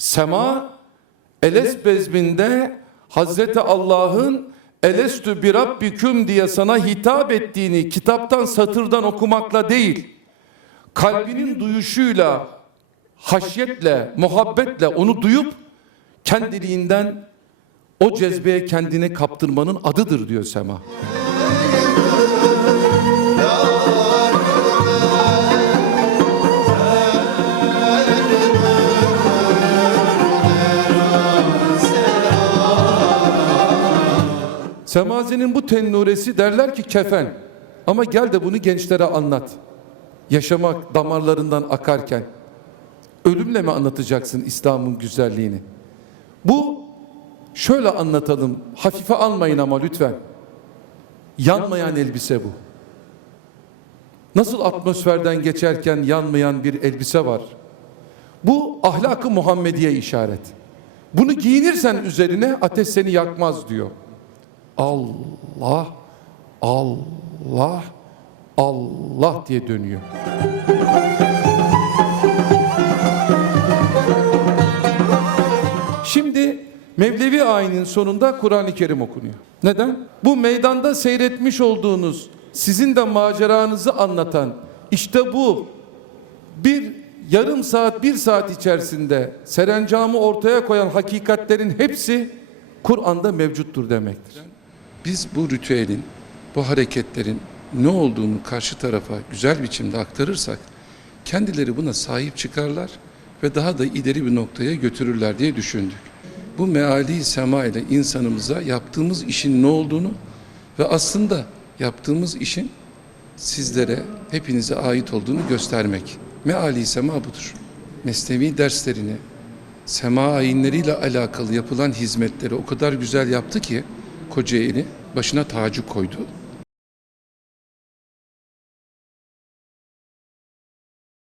Sema Eles bezminde Hazreti Allah'ın Elestü bir Rabbiküm diye sana hitap ettiğini kitaptan satırdan okumakla değil, kalbinin duyuşuyla, haşyetle, muhabbetle onu duyup kendiliğinden o cezbeye kendini kaptırmanın adıdır diyor Sema. Semaze'nin bu tennuresi derler ki kefen. Ama gel de bunu gençlere anlat. Yaşamak damarlarından akarken ölümle mi anlatacaksın İslam'ın güzelliğini? Bu şöyle anlatalım. Hafife almayın ama lütfen. Yanmayan elbise bu. Nasıl atmosferden geçerken yanmayan bir elbise var. Bu ahlakı Muhammediye işaret. Bunu giyinirsen üzerine ateş seni yakmaz diyor. Allah, Allah, Allah diye dönüyor. Şimdi Mevlevi ayinin sonunda Kur'an-ı Kerim okunuyor. Neden? Bu meydanda seyretmiş olduğunuz sizin de maceranızı anlatan işte bu bir yarım saat bir saat içerisinde serencamı ortaya koyan hakikatlerin hepsi Kur'an'da mevcuttur demektir. Biz bu ritüelin, bu hareketlerin ne olduğunu karşı tarafa güzel biçimde aktarırsak kendileri buna sahip çıkarlar ve daha da ileri bir noktaya götürürler diye düşündük. Bu meali sema ile insanımıza yaptığımız işin ne olduğunu ve aslında yaptığımız işin sizlere, hepinize ait olduğunu göstermek. Meali sema budur. Mesnevi derslerini, sema ayinleriyle alakalı yapılan hizmetleri o kadar güzel yaptı ki Kocaeli başına tacı koydu.